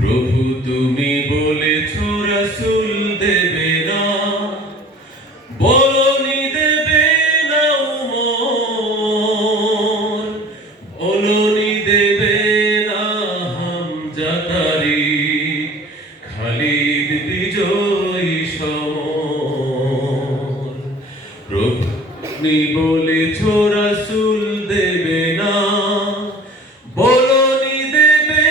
প্রভু তুমি বলেছ রাসূল দেবে না, বলনি দেবে না উমর, বলনি দেবে না হামজা তারিক, খালিদ বিজয়ী সমর। প্রভু তুমি বলেছ রাসূল দেবে না, বলনি দেবে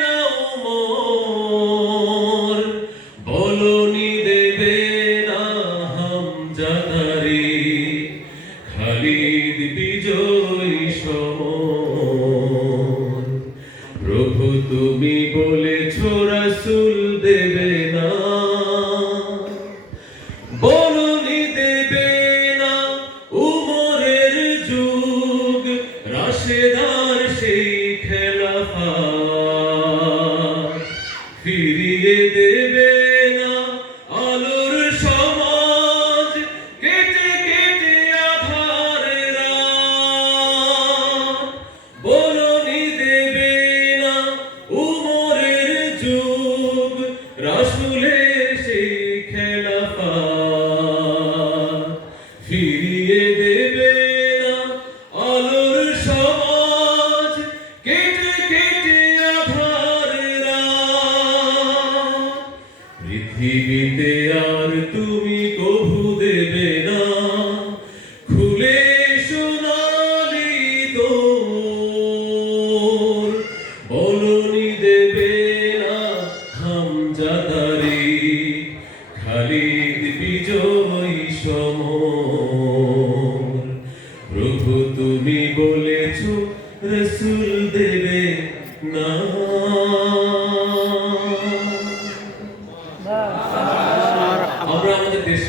না উমর, বলনি দেবে না হামজা তারিক, খালিদ বিজয়ী সমর। প্রভু তুমি বলেছ রাসূল দেবে না, বলনি দেবে না উমরের যুগ, রাশেদার সেই খেলাফত, ফিরিয়ে দেবে না আলোর সমাজ, কেটে কেটে আঁধারের রাত। বলনি দেবে না উমরের যুগ, রাসূলের সেই খেলাফত, ফিরিয়ে দেবে না আলোর সমাজ, কেটে কেটে আঁধারের রাত। পৃথিবীতে আর তুমি কভু দেবে না খুলে সোনালি দোর, বলনি দেবে না হামজা তারিক, খালিদ বিজয়ী সমর। প্রভু তুমি বলেছ রাসূল দেবে না। আমরা আমাদের দেশকে